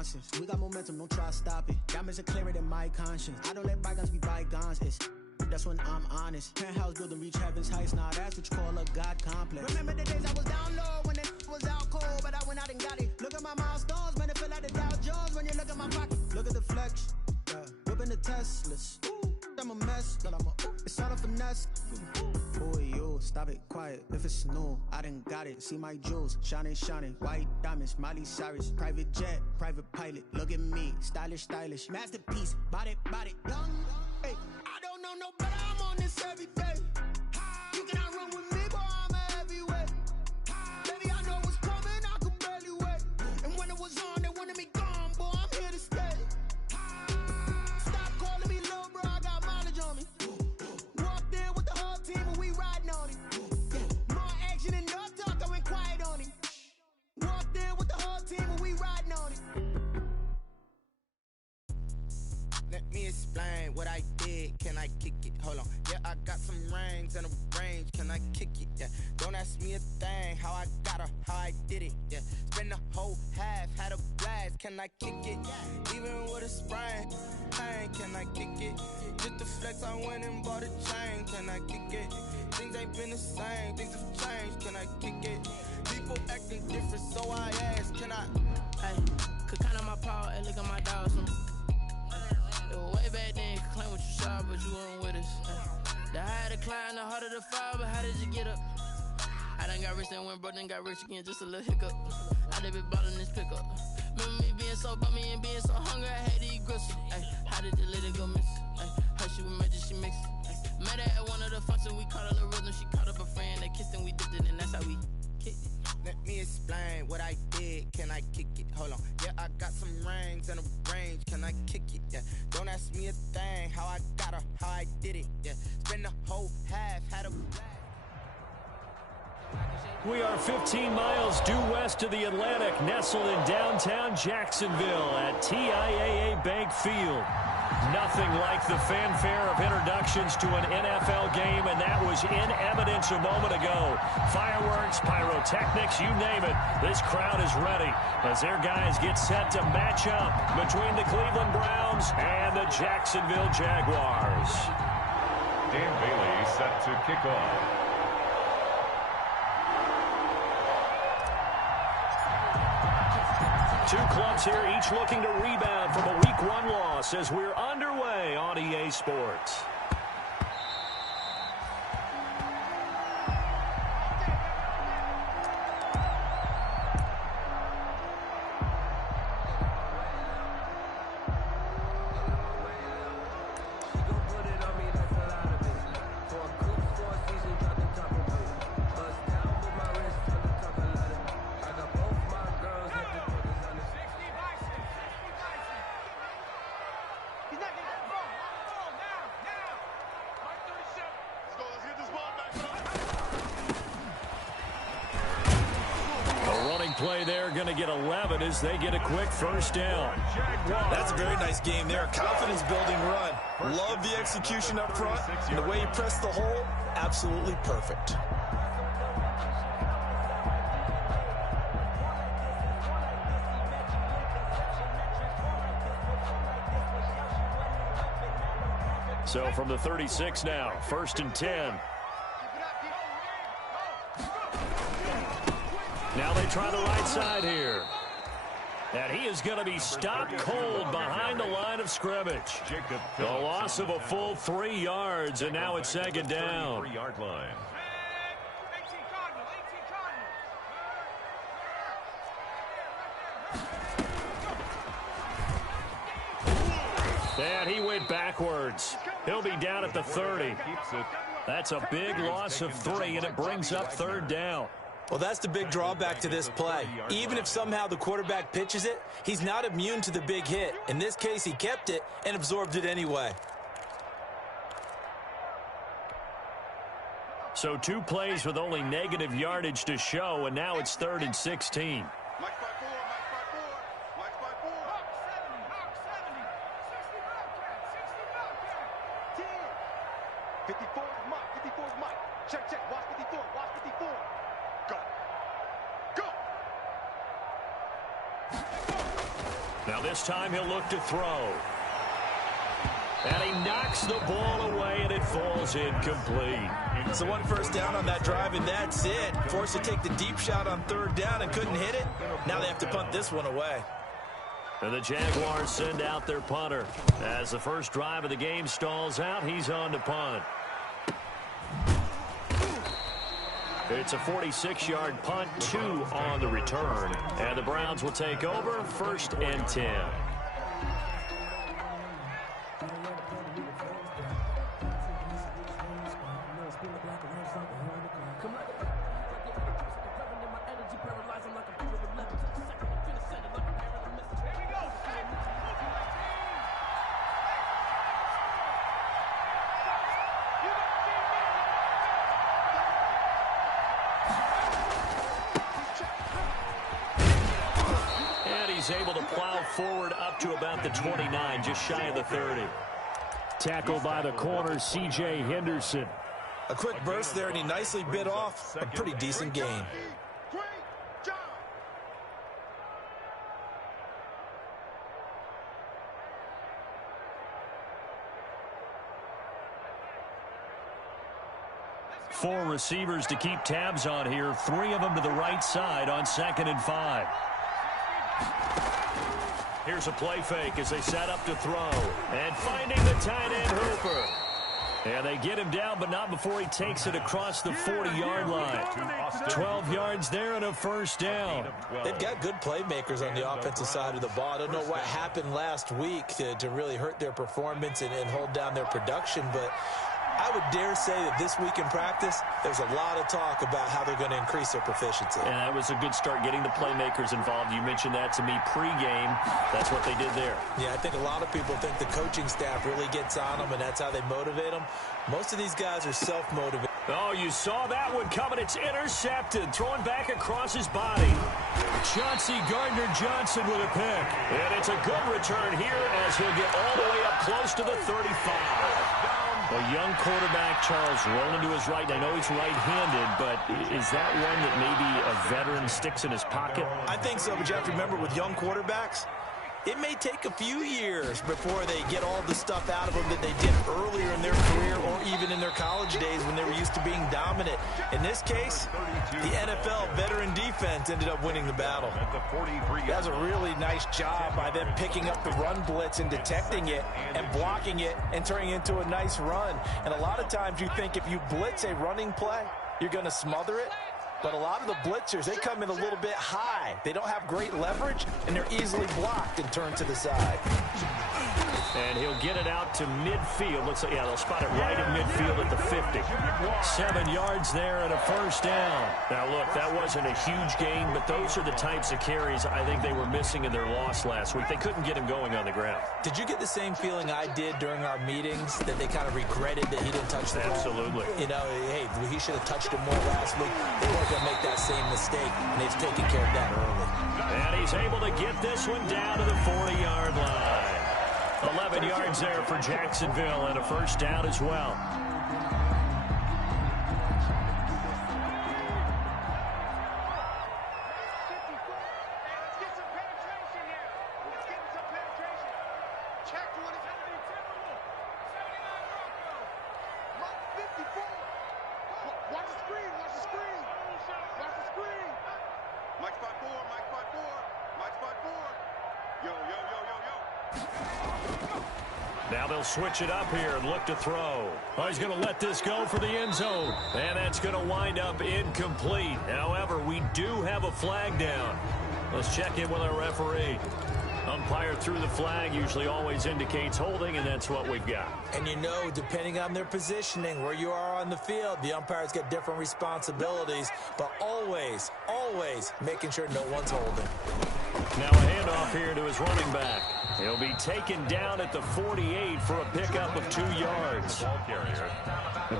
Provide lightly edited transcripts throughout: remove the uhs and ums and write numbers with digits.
nonsense. We got momentum, don't try to stop it. Diamonds are clearer than my conscience. I don't let bygones be bygones. That's when I'm honest. Penthouse building, reach heaven's heights. Now that's what you call a God complex. Remember the days I was down low when it was out cold, but I went out and got it. Look at my milestones, man, it feel like the Dow Jones when you look at my pocket. Look at the flex, yeah. Whipping the Teslas. Ooh, I'm a mess, but it's all a finesse. Boy, yo, stop it, quiet. If it's new, I done got it. See my jewels, shining, shining. White diamonds, Miley Cyrus. Private jet, private pilot. Look at me, stylish, stylish. Masterpiece, body, young. Hey, I don't know no better. I'm on this every day. You cannot run with me, boy. I'm a heavyweight. Baby, I know what's coming. I could barely wait. And when it was on, they wanted me gone, boy. I'm here to stay. Stop calling me little bro. I got mileage on me. Walked in with the whole team and we riding on it. More action and no talk. I went quiet on it. Walked in with the whole team and we riding on it. Let me explain what I did. Can I kick it? Hold on. Yeah, I got some rings and a range. Can I kick it? Yeah. Don't ask me a thing. How I got her, how I did it. Yeah. Spend the whole half, had a blast. Can I kick it? Even with a sprain. Pain, can I kick it? Just the flex, I went and bought a chain. Can I kick it? Things ain't been the same. Things have changed. Can I kick it? People acting different, so I ask. Can I? Hey, could count on my power and look at my dogs. It was way back then, you could claim what you saw, but you weren't with us. The higher the climb, the harder the fall, but how did you get up? I done got rich, then went broke, then got rich again, just a little hiccup. I done been ballin' this pickup. Remember me being so bummy and being so hungry, I had to eat gristle. Ay, how did you let it go miss? Ay, how she was magic, she mixed. Met her at one of the functions, we caught a little rhythm, she caught up a friend, they kissed and we dipped it, and that's how we kicked it. Let me explain what I did. Can I kick it? Hold on. Yeah, I got some rings and a range. Can I kick it? Yeah. Don't ask me a thing. How I got her, how I did it. Yeah. Spend the whole half, had a blast. We are 15 miles due west of the Atlantic, nestled in downtown Jacksonville at TIAA Bank Field. Nothing like the fanfare of introductions to an NFL game, and that was in evidence a moment ago. Fireworks, pyrotechnics, you name it. This crowd is ready as their guys get set to match up between the Cleveland Browns and the Jacksonville Jaguars. Dan Bailey set to kick off. Two clubs here, each looking to rebound from a Week 1 loss as we're underway on EA Sports. Play there, going to get 11 as they get a quick first down. That's a very nice game there. Confidence building run. Love the execution up front. And the way he pressed the hole, absolutely perfect. So from the 36 now, 1st and 10. Now they try the right side here. And he is going to be stopped cold behind the line of scrimmage. A loss of a full 3 yards, and now it's 2nd down. 3-yard line. And he went backwards. He'll be down at the 30. That's a big loss of 3, and it brings up 3rd down. Well, that's the big drawback to this play. Even if somehow the quarterback pitches it, he's not immune to the big hit. In this case, he kept it and absorbed it anyway. So 2 plays with only negative yardage to show, and now it's 3rd and 16. Now this time he'll look to throw. And he knocks the ball away, and it falls incomplete. So one first down on that drive, and that's it. Forced to take the deep shot on third down and couldn't hit it. Now they have to punt this one away. And the Jaguars send out their punter. As the first drive of the game stalls out, he's on to punt. It's a 46-yard punt, 2 on the return. And the Browns will take over, 1st and 10. Able to plow forward up to about the 29, just shy of the 30. Tackled by the corner, C.J. Henderson. A quick burst there, and he nicely bit off a pretty decent gain. Four receivers to keep tabs on here, 3 of them to the right side on 2nd and 5. Here's a play fake as they set up to throw. And finding the tight end, Hooper. And they get him down, but not before he takes it across the 40-yard line. 12 yards there and a first down. They've got good playmakers on the offensive side of the ball. I don't know what happened last week to really hurt their performance and hold down their production, but I would dare say that this week in practice, there's a lot of talk about how they're going to increase their proficiency. And that was a good start, getting the playmakers involved. You mentioned that to me pregame. That's what they did there. Yeah, I think a lot of people think the coaching staff really gets on them, and that's how they motivate them. Most of these guys are self-motivated. Oh, you saw that one coming. It's intercepted. Throwing back across his body. Chauncey Gardner-Johnson with a pick. And it's a good return here as he'll get all the way up close to the 35. A young quarterback, Charles, rolling to his right. I know he's right-handed, but is that one that maybe a veteran sticks in his pocket? I think so, but you have to remember with young quarterbacks, it may take a few years before they get all the stuff out of them that they did earlier in their career or even in their college days when they were used to being dominant. In this case, the NFL veteran defense ended up winning the battle. That was a really nice job by them picking up the run blitz and detecting it and blocking it and turning it into a nice run. And a lot of times you think if you blitz a running play, you're going to smother it. But a lot of the blitzers, they come in a little bit high. They don't have great leverage, and they're easily blocked and turned to the side. And he'll get it out to midfield. Looks like, yeah, they'll spot it right at midfield at the 50. 7 yards there and a first down. Now, look, that wasn't a huge gain, but those are the types of carries I think they were missing in their loss last week. They couldn't get him going on the ground. Did you get the same feeling I did during our meetings, that they kind of regretted that he didn't touch the ball? Absolutely. You know, hey, he should have touched it more last week. They weren't going to make that same mistake, and they've taken care of that early. And he's able to get this one down to the 40-yard line. 11 yards there for Jacksonville and a first down as well. Now they'll switch it up here and look to throw. Oh, he's going to let this go for the end zone. And that's going to wind up incomplete. However, we do have a flag down. Let's check in with our referee. Umpire threw the flag, usually always indicates holding, and that's what we've got. And you know, depending on their positioning, where you are on the field, the umpires get different responsibilities, but always, always making sure no one's holding. Now a handoff here to his running back. He'll be taken down at the 48 for a pickup of 2 yards.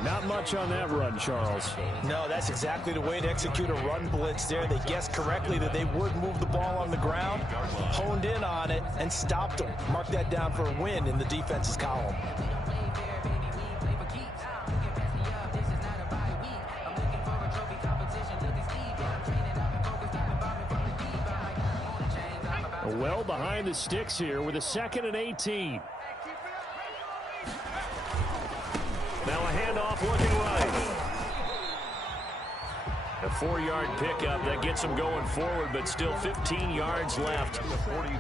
Not much on that run, Charles. No, that's exactly the way to execute a run blitz there. They guessed correctly that they would move the ball on the ground, honed in on it, and stopped them. Mark that down for a win in the defense's column. well behind the sticks here with a 2nd and 18. Now a handoff looking right. A 4-yard pickup that gets them going forward, but still 15 yards left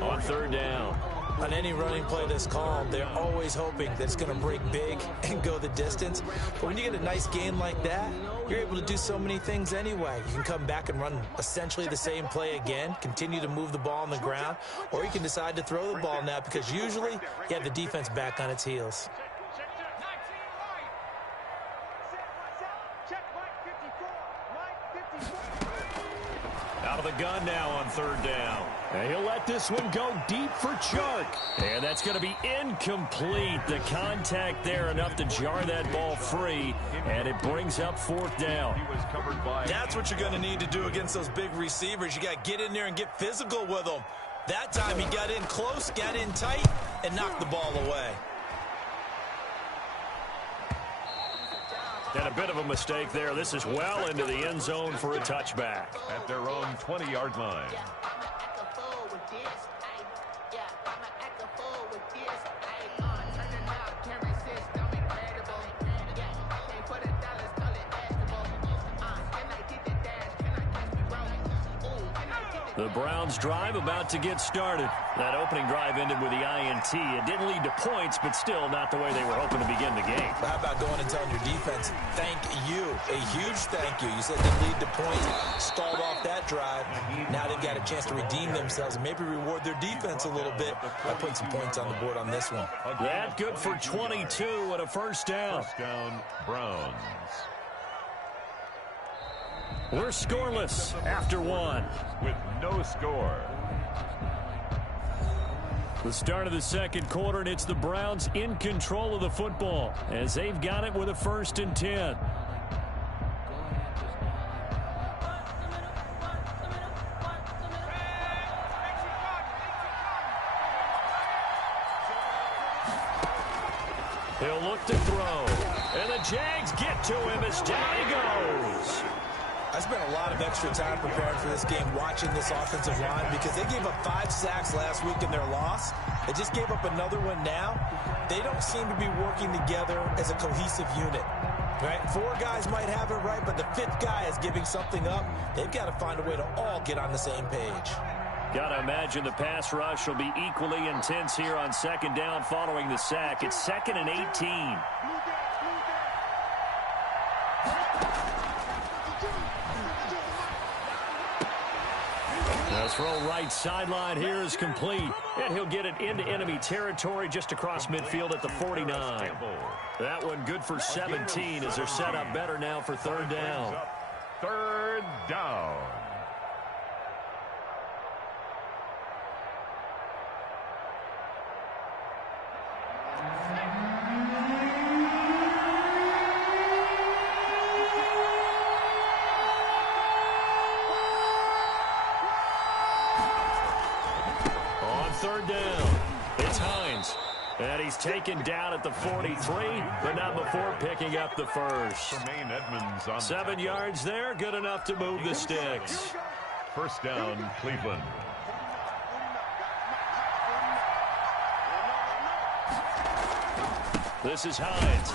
on 3rd down. On any running play that's called, they're always hoping that it's going to break big and go the distance. But when you get a nice gain like that, you're able to do so many things anyway. You can come back and run essentially the same play again, continue to move the ball on the ground, or you can decide to throw the ball now because usually you have the defense back on its heels. Out of the gun now on 3rd down. And he'll let this one go deep for Chark. And that's going to be incomplete. The contact there enough to jar that ball free, and it brings up 4th down. That's what you're going to need to do against those big receivers. You got to get in there and get physical with them. That time he got in close, got in tight, and knocked the ball away. And a bit of a mistake there. This is well into the end zone for a touchback. At their own 20-yard line. The Browns drive about to get started. That opening drive ended with the INT. It didn't lead to points, but still not the way they were hoping to begin the game. How about going and telling your defense, thank you, a huge thank you. You said they lead to points, stalled off that drive. Now they've got a chance to redeem themselves and maybe reward their defense a little bit by putting some points on the board on this one. That good for 22 and a 1st down. First down, Browns. We're scoreless after 1. With no score. The start of the 2nd quarter, and it's the Browns in control of the football as they've got it with a 1st and 10. He'll look to throw, and the Jags get to him as down he goes. I spent a lot of extra time preparing for this game, watching this offensive line, because they gave up 5 sacks last week in their loss. They just gave up another one now. They don't seem to be working together as a cohesive unit. Right? 4 guys might have it right, but the 5th guy is giving something up. They've got to find a way to all get on the same page. Got to imagine the pass rush will be equally intense here on 2nd down following the sack. It's 2nd and 18. The throw right sideline here is complete, and he'll get it into enemy territory just across midfield at the 49. That one good for 17 as they're set up better now for 3rd down. 3rd down. And he's taken down at the 43, but not before picking up the 1st. Tremaine Edmonds on 7 yards there, good enough to move the sticks. 1st down, Cleveland. This is Hines.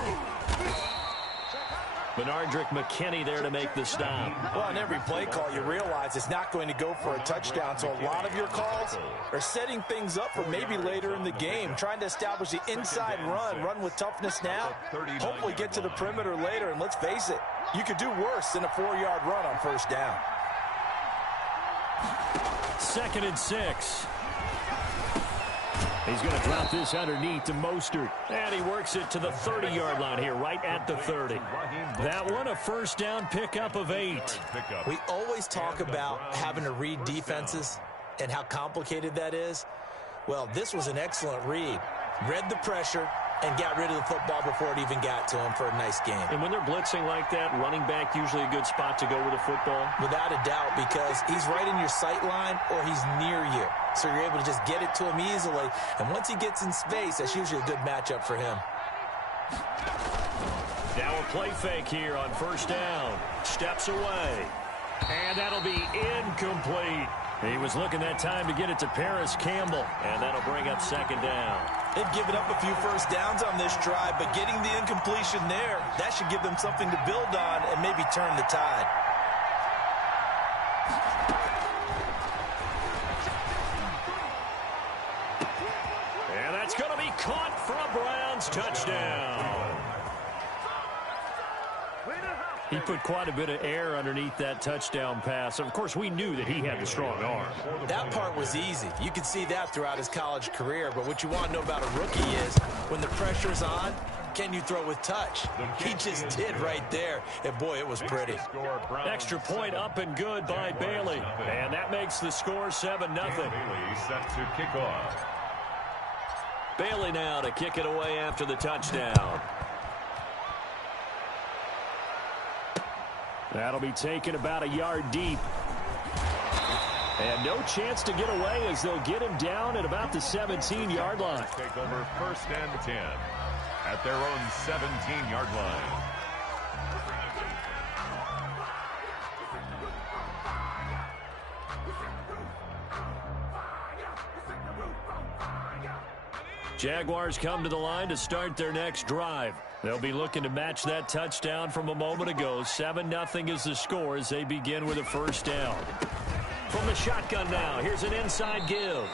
Benardrick McKinney there to make the stop. Well, on every play call, you realize it's not going to go for a touchdown, so a lot of your calls are setting things up for maybe later in the game, trying to establish the inside run with toughness now, hopefully get to the perimeter later, and let's face it, you could do worse than a 4-yard run on 1st down. 2nd and 6. He's going to drop this underneath to Mostert. And he works it to the 30-yard line here, right at the 30. That one, a 1st down pickup of 8. We always talk about having to read defenses and how complicated that is. Well, this was an excellent read. Read the pressure and got rid of the football before it even got to him for a nice game. And when they're blitzing like that, running back usually a good spot to go with the football? Without a doubt, because he's right in your sight line or he's near you. So you're able to just get it to him easily. And once he gets in space, that's usually a good matchup for him. Now a play fake here on 1st down. Steps away. And that'll be incomplete. He was looking that time to get it to Paris Campbell, and that'll bring up second down. They've given up a few first downs on this drive, but getting the incompletion there, that should give them something to build on and maybe turn the tide. And that's going to be caught for a Browns touchdown. He put quite a bit of air underneath that touchdown pass. Of course, we knew that he had the strong arm. That part was easy. You could see that throughout his college career. But what you want to know about a rookie is when the pressure's on, can you throw with touch? He just did right there. And, boy, it was pretty. Extra point up and good by Bailey. And that makes the score 7-0. Bailey set to kick off. Bailey now to kick it away after the touchdown. That'll be taken about a yard deep. And no chance to get away as they'll get him down at about the 17-yard line. Take over 1st and 10 at their own 17-yard line. Jaguars come to the line to start their next drive. They'll be looking to match that touchdown from a moment ago. 7-0 is the score as they begin with a first down. From the shotgun now, here's an inside give.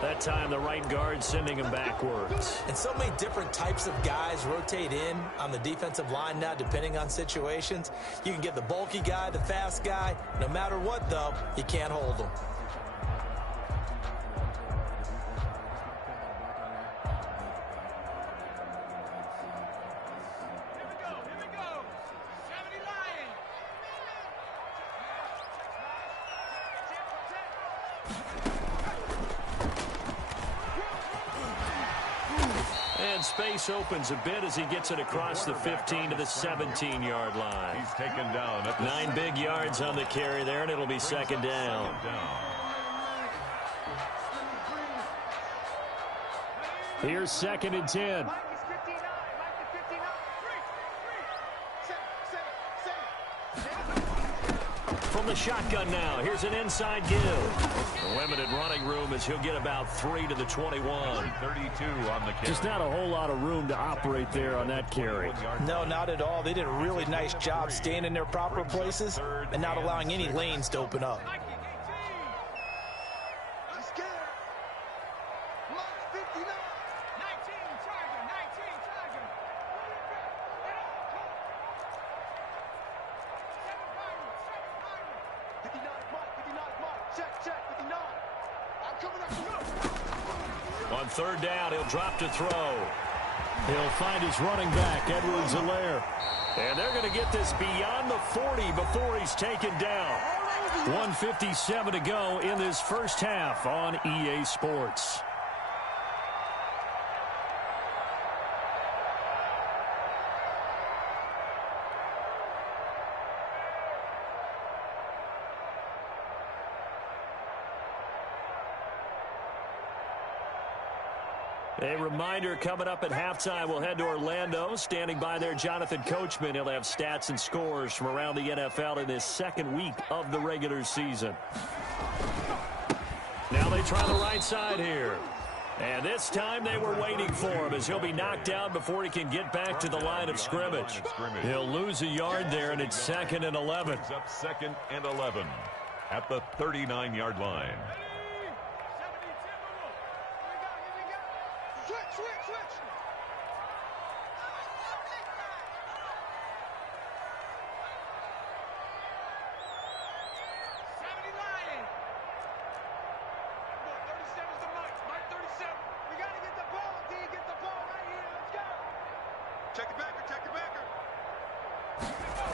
That time the right guard sending him backwards. And so many different types of guys rotate in on the defensive line now depending on situations. You can get the bulky guy, the fast guy. No matter what, though, you can't hold them. Space opens a bit as he gets it across the 15 to the 17-yard line. He's taken down at the 9 big yards on the carry there, and it'll be second down. Here's 2nd and 10. From the shotgun now, here's an inside give. Limited running room as he'll get about 3 to the 21. 32 on the carry. Just not a whole lot of room to operate there on that carry. No, not at all. They did a really nice job staying in their proper places and not allowing any lanes to open up. On 3rd down, he'll drop to throw. He'll find his running back, Edwards-Helaire. And they're going to get this beyond the 40 before he's taken down. 1:57 to go in this first half on EA Sports. A reminder coming up at halftime, we'll head to Orlando. Standing by there, Jonathan Coachman. He'll have stats and scores from around the NFL in this second week of the regular season. Now they try the right side here. And this time they were waiting for him as he'll be knocked down before he can get back to the line of scrimmage. He'll lose a yard there, and it's 2nd and 11. Up 2nd and 11 at the 39-yard line.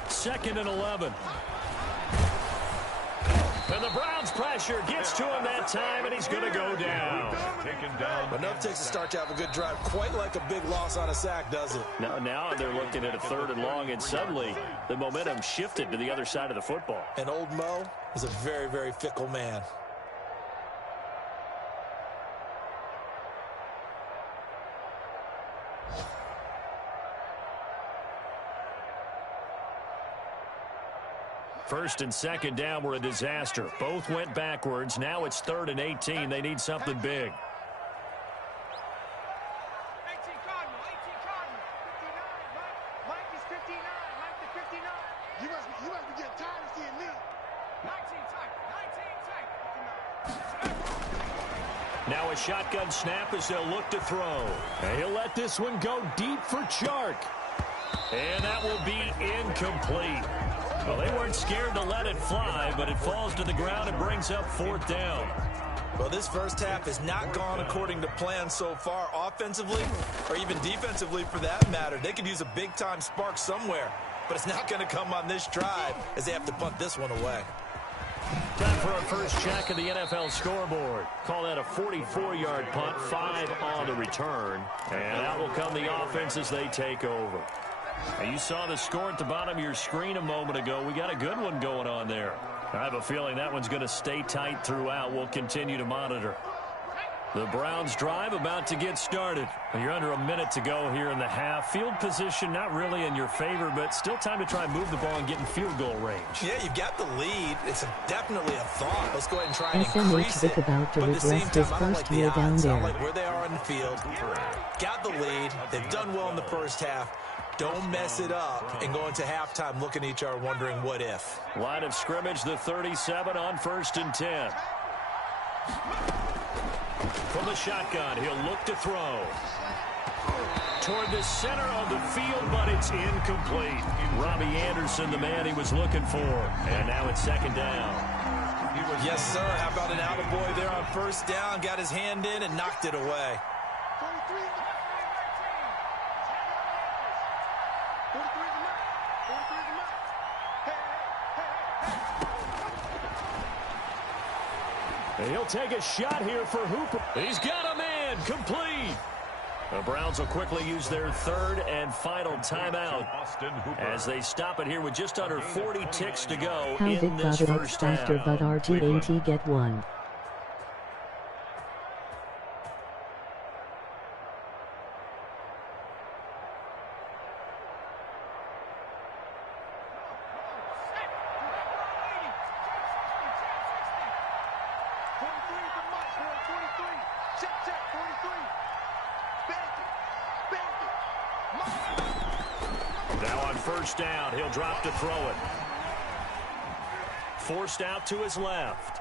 Second and 11. And the Browns pressure gets to him that time, and he's going to go down. Taken down. Enough takes a start to have a good drive. Quite like a big loss on a sack, does it? Now they're looking at a 3rd and long, and suddenly the momentum shifted to the other side of the football. And old Mo is a very, very fickle man. First and second down were a disaster. Both went backwards. Now it's 3rd and 18. They need something big. Now a shotgun snap as they'll look to throw. And he'll let this one go deep for Chark. And that will be incomplete. Well, they weren't scared to let it fly, but it falls to the ground and brings up 4th down. Well, this first half has not gone according to plan so far, offensively or even defensively for that matter. They could use a big-time spark somewhere, but it's not going to come on this drive as they have to punt this one away. Time for our first check of the NFL scoreboard. Call that a 44-yard punt, 5 on the return. And out will come the offense as they take over. Now, you saw the score at the bottom of your screen a moment ago. We got a good one going on there. I have a feeling that one's going to stay tight throughout. We'll continue to monitor. The Browns drive about to get started. You're under a minute to go here in the half. Field position not really in your favor, but still time to try and move the ball and get in field goal range. Yeah, you've got the lead. It's definitely a thought. Let's go ahead and try and SMH increase it. about to But at the same regress his time, I don't first like the year down odds. I there. like where they are in the field. Got the lead. They've done well in the first half. Don't mess it up and go into halftime looking at each other wondering what if. Line of scrimmage, the 37 on 1st and 10. From the shotgun, he'll look to throw. Toward the center of the field, but it's incomplete. Robbie Anderson, the man he was looking for. And now it's 2nd down. Yes, sir. How about an attaboy there on 1st down? Got his hand in and knocked it away. He'll take a shot here for Hooper. He's got a man, complete. The Browns will quickly use their 3rd and final timeout as they stop it here with just under 40 ticks to go How in did this God first faster half. but RTAT get one? Now on 1st down, he'll drop to throw it. Forced out to his left.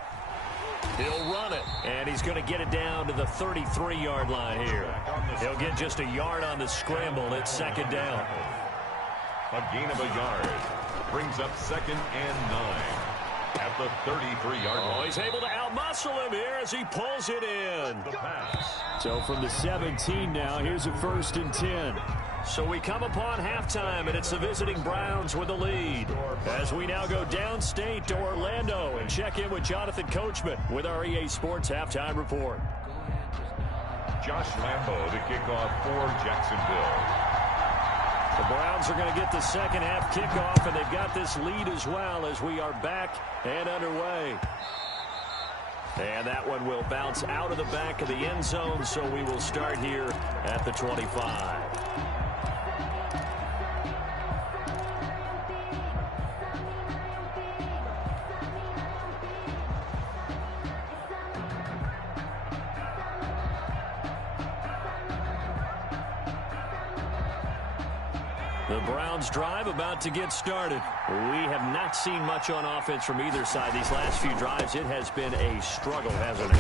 He'll run it, and he's going to get it down to the 33-yard line here. He'll get just a yard on the scramble. It's 2nd down. A gain of a yard brings up 2nd and 9 at the 33-yard line. Oh, he's able to outmuscle him here as he pulls it in. The pass. So from the 17 now, here's a 1st and 10. So we come upon halftime, and it's the visiting Browns with the lead. As we now go downstate to Orlando and check in with Jonathan Coachman with our EA Sports Halftime Report. Josh Lambo to kick off for Jacksonville. The Browns are going to get the second half kickoff, and they've got this lead as well as we are back and underway. And that one will bounce out of the back of the end zone, so we will start here at the 25. The Browns drive about to get started. We have not seen much on offense from either side. These last few drives, it has been a struggle, hasn't it?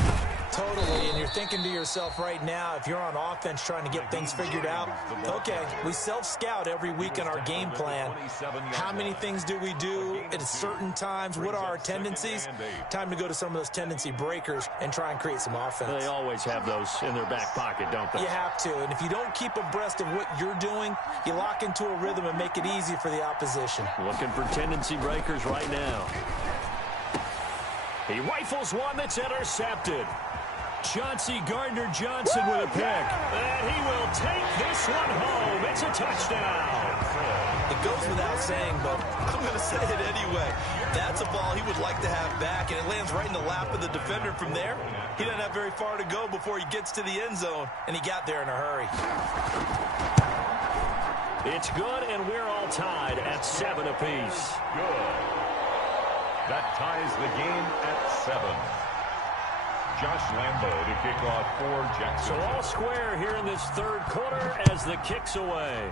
Totally, and you're thinking to yourself right now, if you're on offense trying to get things figured out, okay, we self-scout every week in our game plan. How many things do we do at certain times? What are our tendencies? Time to go to some of those tendency breakers and try and create some offense. They always have those in their back pocket, don't they? You have to, and if you don't keep abreast of what you're doing, you lock into a rhythm and make it easy for the opposition. Looking for tendency breakers right now. He rifles one that's intercepted. Chauncey Gardner-Johnson with a pick. And he will take this one home. It's a touchdown. It goes without saying, but I'm going to say it anyway. That's a ball he would like to have back, and it lands right in the lap of the defender from there. He doesn't have very far to go before he gets to the end zone, and he got there in a hurry. It's good, and we're all tied at 7 apiece. Good. That ties the game at 7. Josh Lambo to kick off for Jackson. So all square here in this third quarter as the kick's away.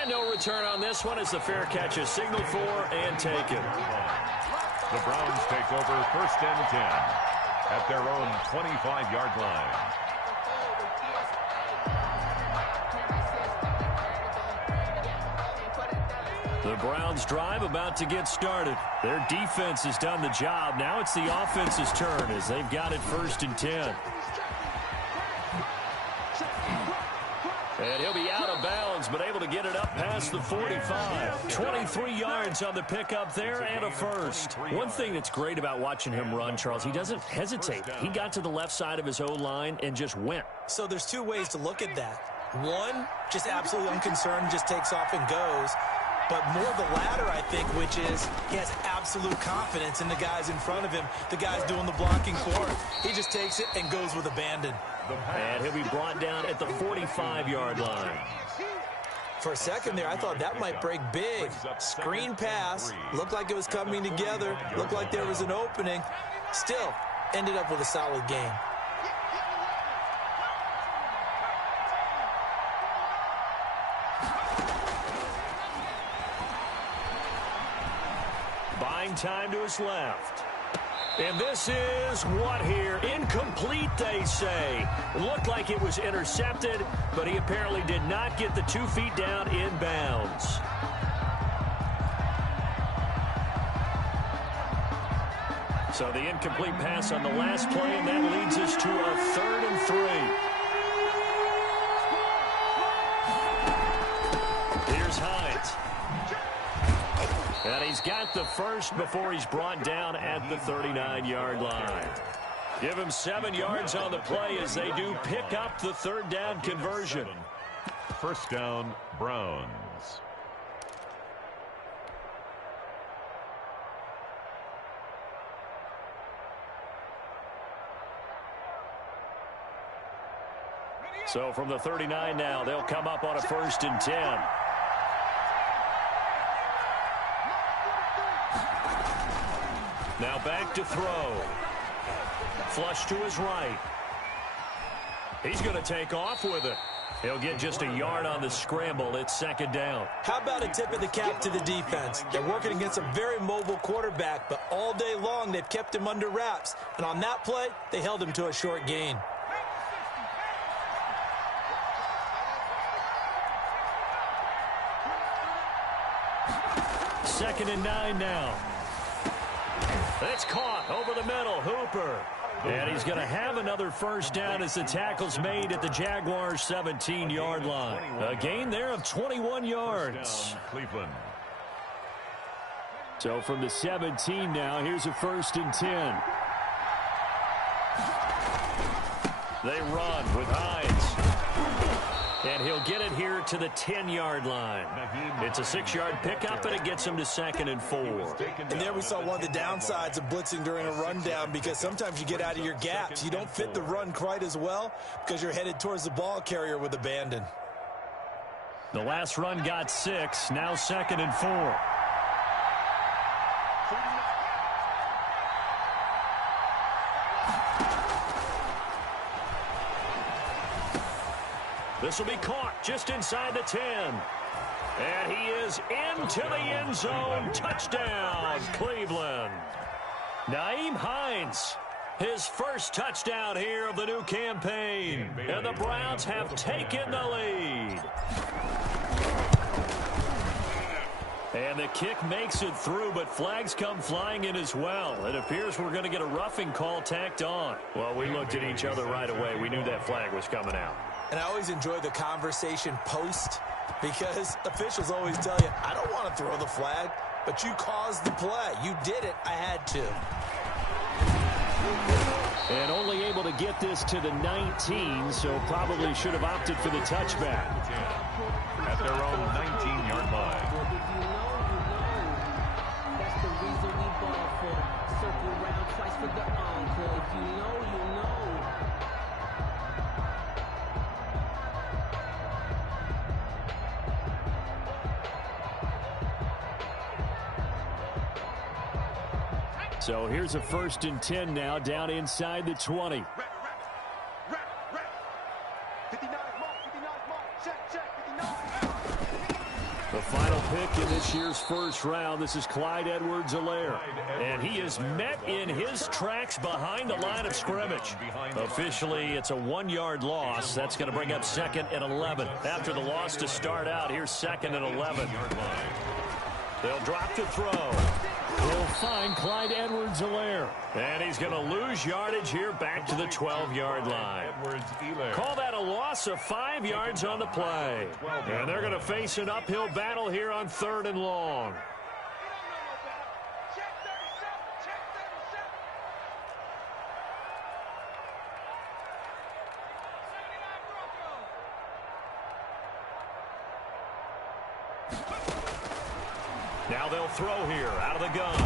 And no return on this one as the fair catch is signaled for and taken. The Browns take over 1st and 10 at their own 25-yard line. The Browns drive about to get started. Their defense has done the job. Now it's the offense's turn as they've got it 1st and 10. And he'll be out of bounds, but able to get it up past the 45. 23 yards on the pickup there and a first. One thing that's great about watching him run, Charles, he doesn't hesitate. He got to the left side of his O-line and just went. So there's two ways to look at that. One, just absolutely unconcerned, just takes off and goes. But more the latter, I think, which is he has absolute confidence in the guys in front of him, the guys doing the blocking for him. He just takes it and goes with abandon. And he'll be brought down at the 45-yard line. For a second there, I thought that might break big. Screen pass, looked like it was coming together, looked like there was an opening. Still, ended up with a solid game. Buying time to his left. And this is what here? Incomplete, they say. Looked like it was intercepted, but he apparently did not get the 2 feet down in bounds. So the incomplete pass on the last play, and that leads us to a 3rd and 3. Here's Hines. And he's got the first before he's brought down at the 39-yard line. Give him 7 yards on the play as they do pick up the 3rd down conversion. 1st down, Browns. So from the 39 now, they'll come up on a 1st and 10. Now back to throw. Flush to his right. He's going to take off with it. He'll get just a yard on the scramble. It's 2nd down. How about a tip of the cap to the defense? They're working against a very mobile quarterback, but all day long they've kept him under wraps. And on that play, they held him to a short gain. Second and 9 now. It's caught over the middle. Hooper. And he's going to have another 1st down as the tackle's made at the Jaguars' 17-yard line. A gain there of 21 yards. Cleveland. So from the 17 now, here's a 1st and 10. They run with Hines. And he'll get it here to the 10-yard line. It's a 6-yard pickup, and it gets him to 2nd and 4. And there we saw one of the downsides of blitzing during a rundown, because sometimes you get out of your gaps. You don't fit the run quite as well because you're headed towards the ball carrier with abandon. The last run got 6, now 2nd and 4. This will be caught just inside the 10. And he is into the end zone. Touchdown, Cleveland. Nyheim Hines, his first touchdown here of the new campaign. And the Browns have taken the lead. And the kick makes it through, but flags come flying in as well. It appears we're going to get a roughing call tacked on. Well, we looked at each other right away. We knew that flag was coming out. And I always enjoy the conversation post, because officials always tell you, I don't want to throw the flag, but you caused the play. You did it. I had to. And only able to get this to the 19, so probably should have opted for the touchback. At their own 19-yard line. That's the reason we ball for. Circle round twice for the encore. If you know, you know. So here's a 1st and 10 now, down inside the 20. The final pick in this year's first round, this is Clyde Edwards-Helaire. And he is met in his tracks behind the line of scrimmage. Officially, it's a 1-yard loss. That's going to bring up 2nd and 11. After the loss to start out, here's 2nd and 11. They'll drop to throw. He'll find Clyde Edwards-Helaire. And he's going to lose yardage here back to the 12-yard line. Call that a loss of 5 yards on the play. And they're going to face an uphill battle here on 3rd and long. Now they'll throw here out of the gun.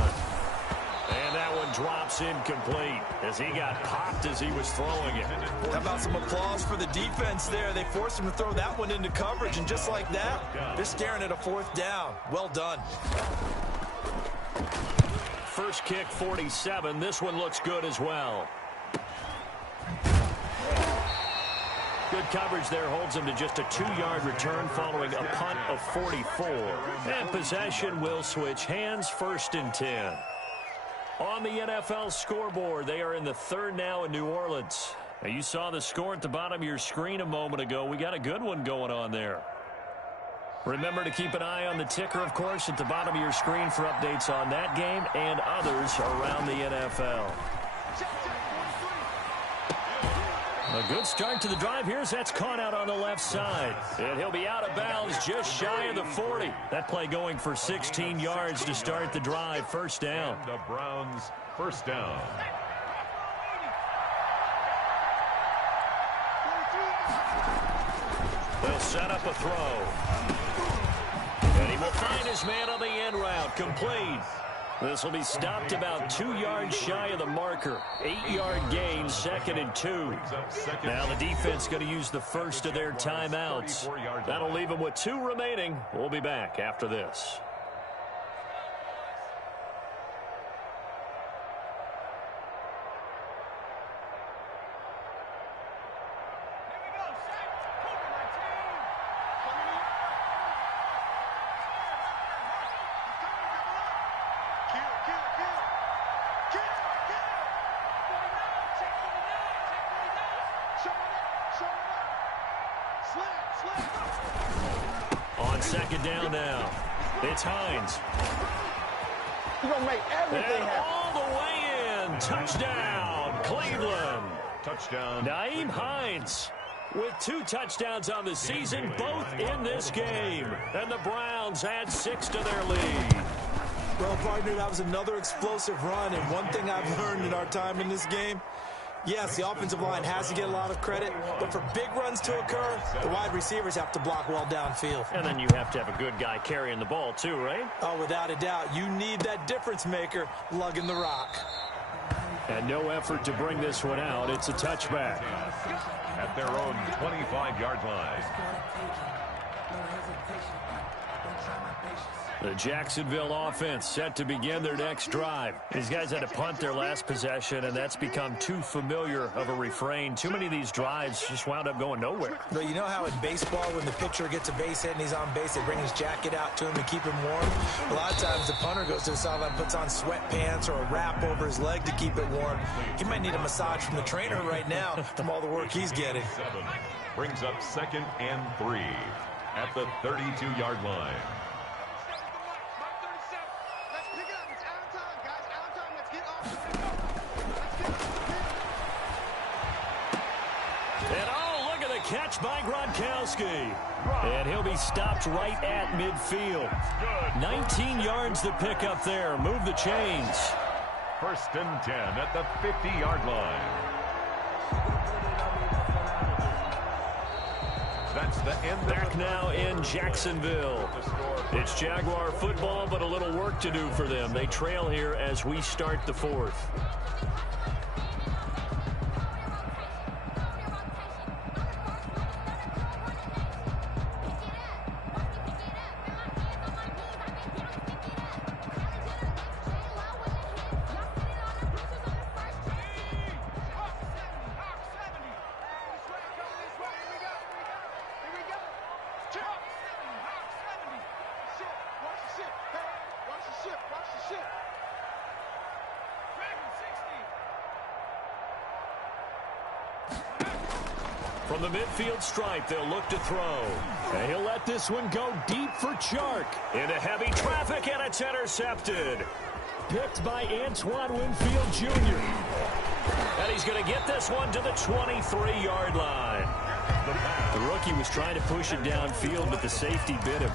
And that one drops incomplete as he got popped as he was throwing it. How about some applause for the defense there? They forced him to throw that one into coverage, and just like that, they're staring at a 4th down. Well done. First kick, 47. This one looks good as well. Good coverage there holds him to just a 2-yard return following a punt of 44. And possession will switch hands, 1st and 10. On the NFL scoreboard, they are in the 3rd now in New Orleans. Now, you saw the score at the bottom of your screen a moment ago. We got a good one going on there. Remember to keep an eye on the ticker, of course, at the bottom of your screen for updates on that game and others around the NFL. A good start to the drive. That's caught out on the left side. And he'll be out of bounds just shy of the 40. That play going for 16 yards to start the drive. 1st down. The Browns, 1st down. They'll set up a throw. And he will find his man on the end route. Complete. This will be stopped about 2 yards shy of the marker. 8-yard gain, 2nd and 2. Now the defense going to use the first of their timeouts. That'll leave them with 2 remaining. We'll be back after this. On 2nd down now, it's Hines. He's going to make everything happen. All the way in. Touchdown, Cleveland. Touchdown. Nyheim Hines with 2 touchdowns on the season, both in this game. And the Browns add 6 to their lead. Well, partner, that was another explosive run. And one thing I've learned in our time in this game, yes, the offensive line has to get a lot of credit, but for big runs to occur, the wide receivers have to block well downfield. And then you have to have a good guy carrying the ball too, right? Oh, without a doubt. You need that difference maker lugging the rock. And no effort to bring this one out. It's a touchback. At their own 25-yard line. The Jacksonville offense set to begin their next drive. These guys had to punt their last possession, and that's become too familiar of a refrain. Too many of these drives just wound up going nowhere. But you know how in baseball, when the pitcher gets a base hit and he's on base, they bring his jacket out to him to keep him warm? A lot of times the punter goes to the sideline, puts on sweatpants or a wrap over his leg to keep it warm. He might need a massage from the trainer right now from all the work he's getting. Brings up 2nd and 3 at the 32-yard line. And oh, look at the catch by Gronkowski. And he'll be stopped right at midfield. 19 yards to pick up there. Move the chains. 1st and 10 at the 50-yard line. That's the end. Back now in Jacksonville. It's Jaguar football, but a little work to do for them. They trail here as we start the 4th. From the midfield stripe, they'll look to throw. And he'll let this one go deep for Chark. Into heavy traffic, and it's intercepted. Picked by Antoine Winfield Jr. And he's going to get this one to the 23-yard line. The rookie was trying to push it downfield, but the safety bit him.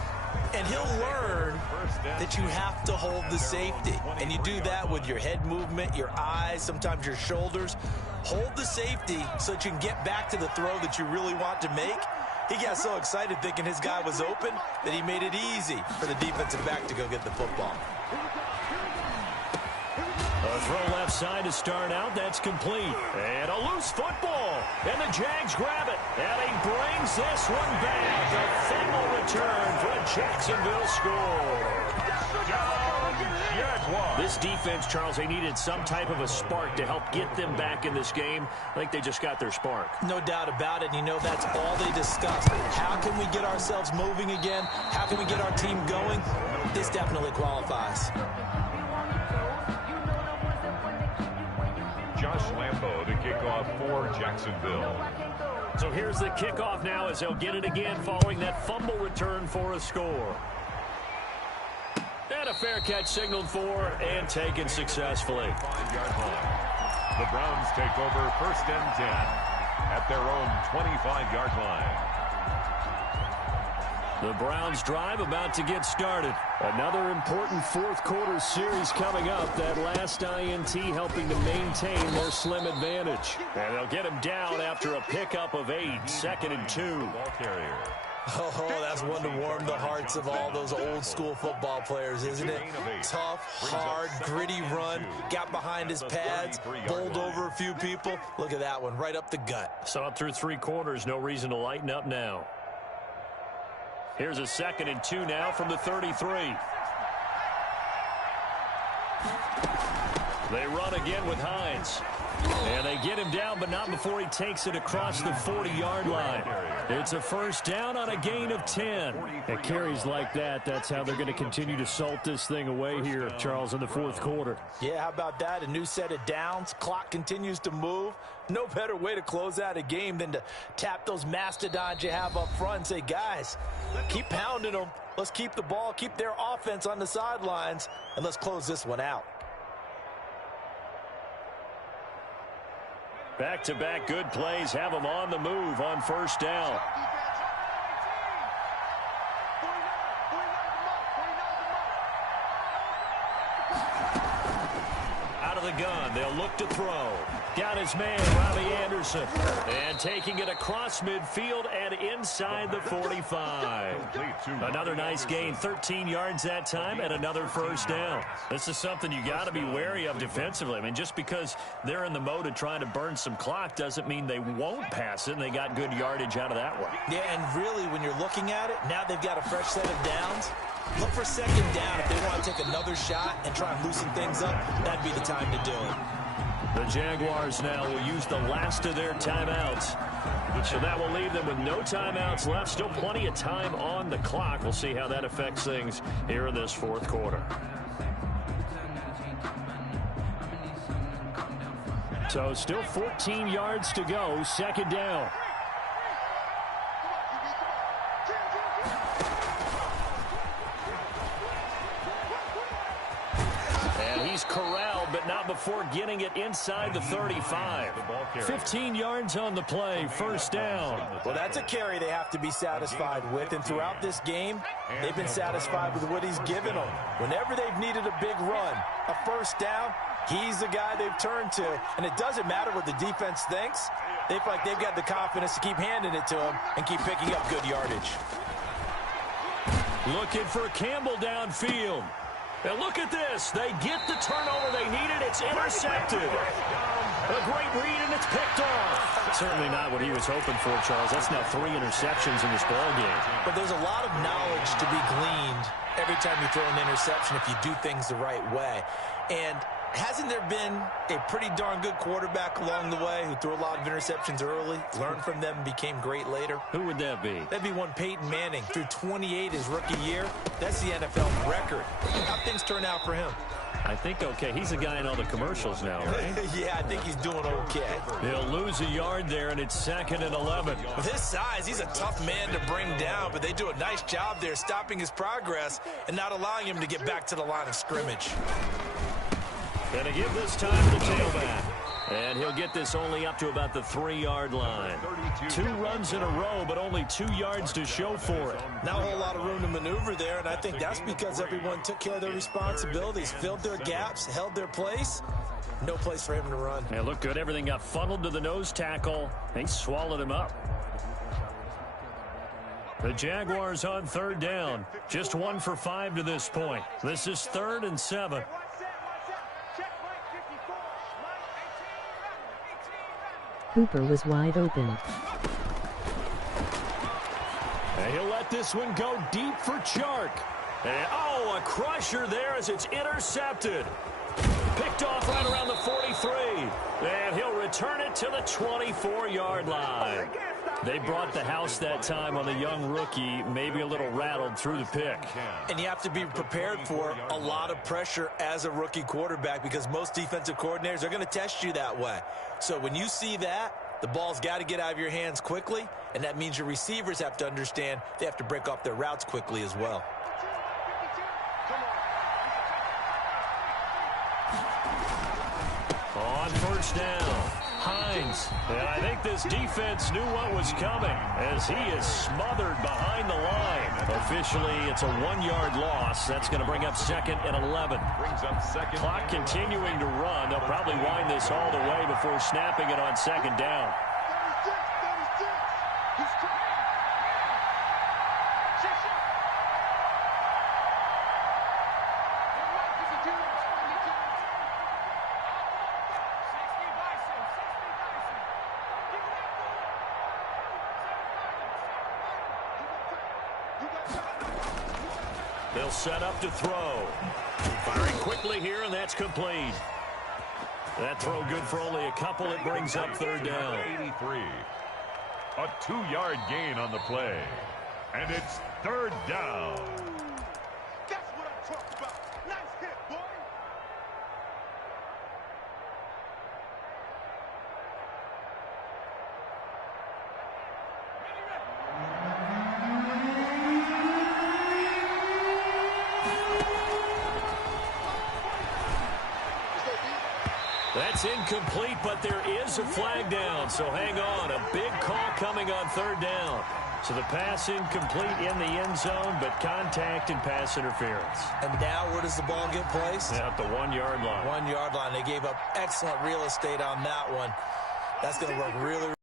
And he'll learn that you have to hold the safety. And you do that with your head movement, your eyes, sometimes your shoulders. Hold the safety so that you can get back to the throw that you really want to make. He got so excited thinking his guy was open that he made it easy for the defensive back to go get the football. A throw left side to start out. That's complete. And a loose football. And the Jags grab it. And he brings this one back. A fumble return for a Jacksonville score. This defense, Charles, they needed some type of a spark to help get them back in this game. I think they just got their spark. No doubt about it. You know, that's all they discussed. How can we get ourselves moving again? How can we get our team going? This definitely qualifies. Josh Lambo to kick off for Jacksonville. So here's the kickoff now as they'll get it again following that fumble return for a score. And a fair catch signaled for and taken successfully. 5-yard line. The Browns take over 1st and 10 at their own 25-yard line. The Browns drive about to get started. Another important fourth quarter series coming up. That last INT helping to maintain their slim advantage. And they'll get him down after a pickup of 8. 2nd and 2. Ball carrier. Oh, that's one to warm the hearts of all those old school football players, isn't it? Tough, hard, gritty run. Got behind his pads, bowled over a few people. Look at that one, right up the gut. Saw it through 3 quarters. No reason to lighten up now. Here's a 2nd and 2 now from the 33. They run again with Hines. And they get him down, but not before he takes it across the 40-yard line. It's a first down on a gain of 10. At carries like that, that's how they're going to continue to salt this thing away here, Charles, in the fourth quarter. Yeah, how about that? A new set of downs. Clock continues to move. No better way to close out a game than to tap those mastodons you have up front and say, guys, keep pounding them. Let's keep the ball, keep their offense on the sidelines, and let's close this one out. Back-to-back good plays have them on the move on first down. Out of the gun, they'll look to throw. Got his man, Robbie Anderson. And taking it across midfield and inside the 45. Another nice gain, 13 yards that time, and another first down. This is something you got to be wary of defensively. I mean, just because they're in the mode of trying to burn some clock doesn't mean they won't pass it, and they got good yardage out of that one. Yeah, and really, when you're looking at it, now they've got a fresh set of downs. Look for 2nd down. If they want to take another shot and try and loosen things up, that'd be the time to do it. The Jaguars now will use the last of their timeouts. So that will leave them with no timeouts left. Still plenty of time on the clock. We'll see how that affects things here in this fourth quarter. So still 14 yards to go. 2nd down. Corralled, but not before getting it inside the 35. 15 yards on the play, first down. Well, that's a carry they have to be satisfied with, and throughout this game, they've been satisfied with what he's given them. Whenever they've needed a big run, a first down, he's the guy they've turned to, and it doesn't matter what the defense thinks. They feel like they've got the confidence to keep handing it to him and keep picking up good yardage. Looking for Campbell downfield. And look at this. They get the turnover they needed. It's intercepted. A great read, and it's picked off. Certainly not what he was hoping for, Charles. That's now 3 interceptions in this ball game. But there's a lot of knowledge to be gleaned every time you throw an interception if you do things the right way. And Hasn't there been a pretty darn good quarterback along the way who threw a lot of interceptions early, learned from them, and became great later? Who would that be? That'd be one Peyton Manning. Threw 28 his rookie year. That's the NFL record. How things turn out for him? I think okay. He's a guy in all the commercials now, right? Yeah, I think he's doing okay. He'll lose a yard there, and it's 2nd and 11. With his size, he's a tough man to bring down, but they do a nice job there stopping his progress and not allowing him to get back to the line of scrimmage. Gonna give this time to the tailback. And he'll get this only up to about the 3-yard line. 2 runs in a row, but only 2 yards to show for it. Not a whole lot of room to maneuver there, and I think that's because everyone took care of their responsibilities, filled their gaps, held their place. No place for him to run. Yeah, look good. Everything got funneled to the nose tackle. They swallowed him up. The Jaguars on 3rd down. Just 1 for 5 to this point. This is 3rd and 7. Cooper was wide open. And he'll let this one go deep for Chark. And, oh, a crusher there as it's intercepted. Picked off right around the 43. And he'll return it to the 24-yard line. They brought the house that time on the young rookie, maybe a little rattled through the pick. And you have to be prepared for a lot of pressure as a rookie quarterback because most defensive coordinators are going to test you that way. So when you see that, the ball's got to get out of your hands quickly, and that means your receivers have to understand they have to break off their routes quickly as well. On 1st down, Hines. And I think this defense knew what was coming as he is smothered behind the line. Officially, it's a 1-yard loss. That's going to bring up 2nd and 11. Brings up 2nd. Clock continuing to run. They'll probably wind this all the way before snapping it on 2nd down. They'll set up to throw. Firing quickly here, and that's complete. That throw good for only a couple. It brings up 3rd down. 83. A 2-yard gain on the play. And it's 3rd down. That's what I'm talking about. Nice hit, boy. That's incomplete, but there is a flag down, so hang on. A big call coming on 3rd down. So the pass incomplete in the end zone, but contact and pass interference. And now where does the ball get placed? At the 1-yard line. 1-yard line. They gave up excellent real estate on that one. That's going to work really.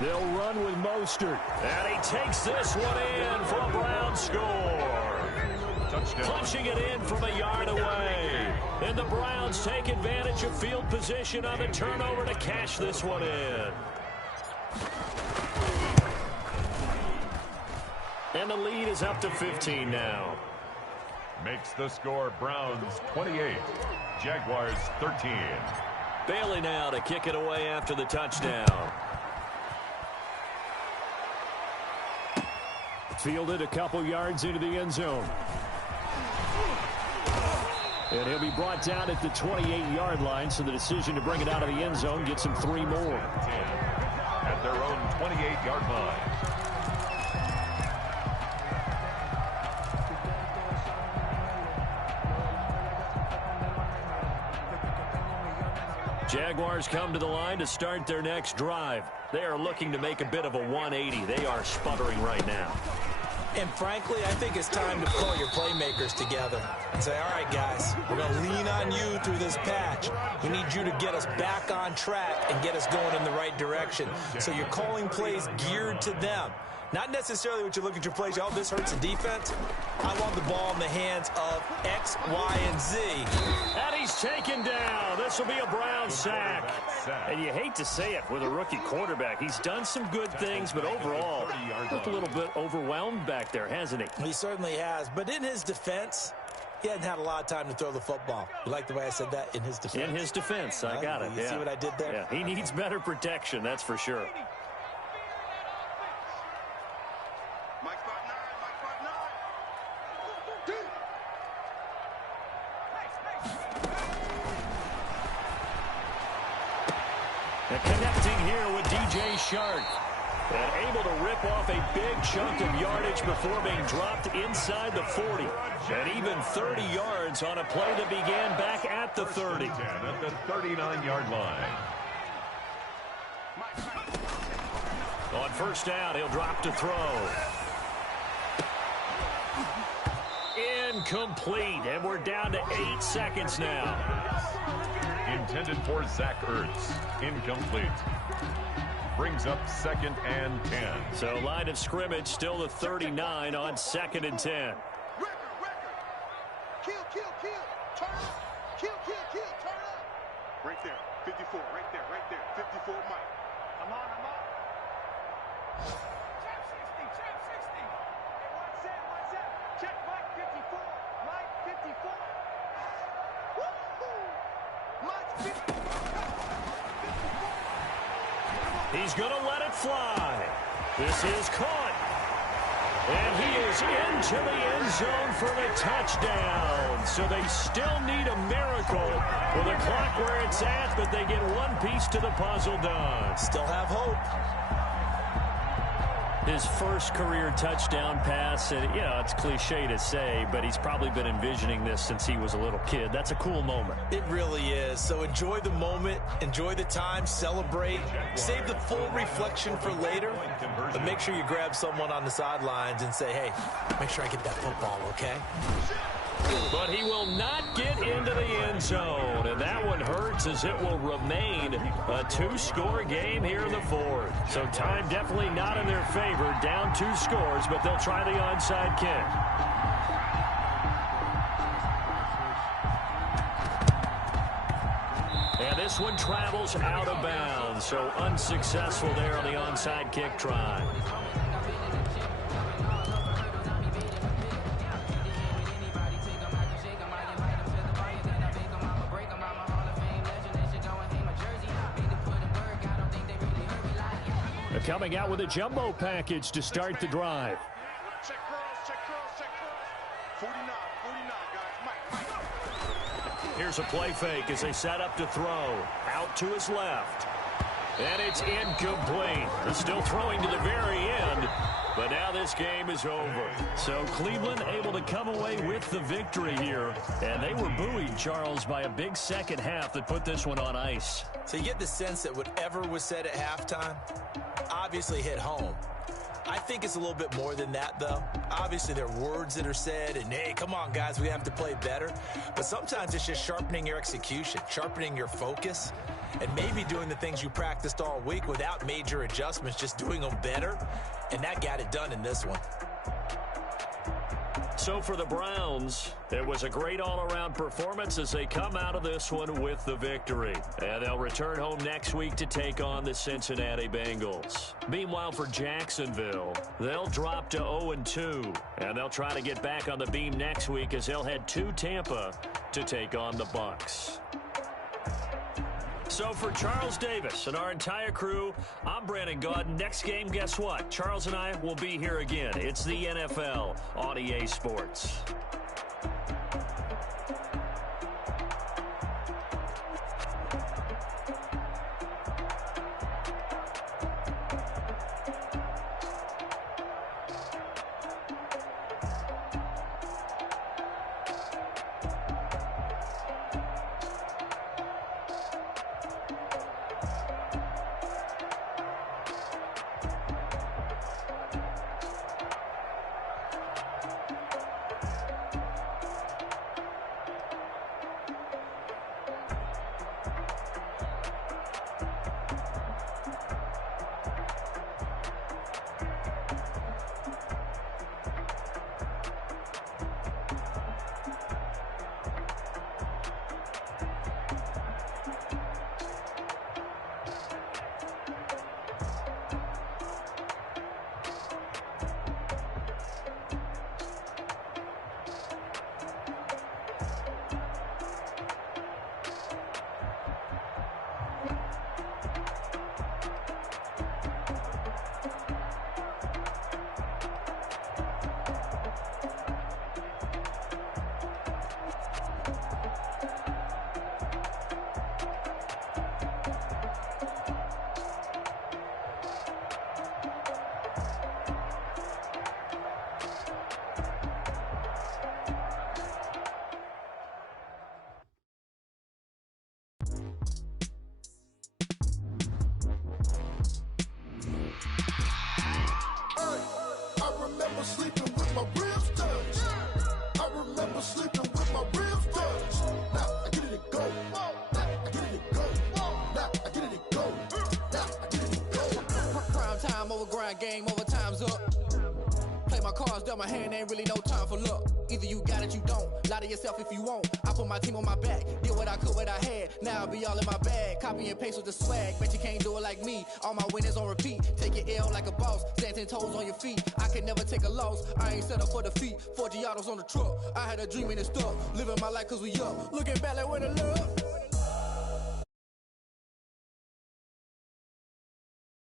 They'll run with Mostert. And he takes this one in for a Brown score. Touchdown. Punching it in from a yard away. And the Browns take advantage of field position on the turnover to cash this one in. And the lead is up to 15 now. Makes the score Browns 28, Jaguars 13. Bailey now to kick it away after the touchdown. Fielded a couple yards into the end zone. And he'll be brought down at the 28-yard line, so the decision to bring it out of the end zone gets him 3 more. At their own 28-yard line. Jaguars come to the line to start their next drive. They are looking to make a bit of a 180. They are sputtering right now. And frankly, I think it's time to pull your playmakers together and say, all right, guys, we're going to lean on you through this patch. We need you to get us back on track and get us going in the right direction. So you're calling plays geared to them. Not necessarily what you look at your plays, oh, this hurts the defense. I want the ball in the hands of X, Y, and Z. And he's taken down. This will be a Brown sack. And you hate to say it with a rookie quarterback. He's done some good things, but overall, looked a little bit overwhelmed back there, hasn't he? He certainly has. But in his defense, He hadn't had a lot of time to throw the football. You like the way I said that? In his defense? In his defense, I got it. You see what I did there? Yeah, he needs better protection, that's for sure. And connecting here with DJ Chark. And able to rip off a big chunk of yardage before being dropped inside the 40. And even 30 yards on a play that began back at the 30. At the 39-yard line. On first down, he'll drop to throw. Incomplete. And we're down to 8 seconds now. Intended for Zach Ertz. Incomplete. Brings up 2nd and 10. So line of scrimmage still the 39 on 2nd and 10. Record. Kill. Turn up. Kill. Turn up. Right there. 54. Right there. 54, Mike. I'm on. Trap 60. Hey, watch that. Check Mike 54. Mike 54. Woo-hoo. Mike 54. He's going to let it fly. This is caught. And he is into the end zone for the touchdown. So they still need a miracle with the clock where it's at, but they get one piece to the puzzle done. Still have hope. His first career touchdown pass, and it's cliche to say, but he's probably been envisioning this since he was a little kid. That's a cool moment. It really is. So enjoy the moment, enjoy the time, celebrate, save the full reflection for later, but make sure you grab someone on the sidelines and say, hey, make sure I get that football, okay? But he will not get into the end zone, and that one hurts as it will remain a 2-score game here in the 4th. So time definitely not in their favor, down 2 scores, but they'll try the onside kick. And this one travels out of bounds, so unsuccessful there on the onside kick try. Coming out with a jumbo package to start the drive. Check curls. 49, guys. Mike. Here's a play fake as they set up to throw. Out to his left. And it's incomplete. They're still throwing to the very end. But now this game is over. So Cleveland able to come away with the victory here. And they were buoyed, Charles, by a big second half that put this one on ice. So you get the sense that whatever was said at halftime obviously hit home. I think it's a little bit more than that, though. Obviously, there are words that are said, and hey, come on, guys, we have to play better. But sometimes it's just sharpening your execution, sharpening your focus, and maybe doing the things you practiced all week without major adjustments, just doing them better. And that got it done in this one. So for the Browns, it was a great all-around performance as they come out of this one with the victory. And they'll return home next week to take on the Cincinnati Bengals. Meanwhile, for Jacksonville, they'll drop to 0-2. And they'll try to get back on the beam next week as they'll head to Tampa to take on the Bucs. So for Charles Davis and our entire crew, I'm Brandon Gaudin. Next game, guess what? Charles and I will be here again. It's the NFL on EA Sports. was sleeping with my ribs touched. Now I get it and go. Now I get it and go. Now I get it and go. Now I get it and go. Prime time over grind game, over time's up. Play my cards, dealt my hand, ain't really no time for luck. Either you got it, you don't. Lie to yourself if you won't. I put my team on my back, did what I could, what I had. Now I'll be all in my bag, copy and paste with the swag. Bet you can't do it like me. All my winners on repeat. Take your L like a boss, stand 10 toes on your feet. I can never take a loss. I ain't set up for defeat. 4 Giottos on the truck. I had a dream and it stuck. Living my life cause we up. Looking back like where the love.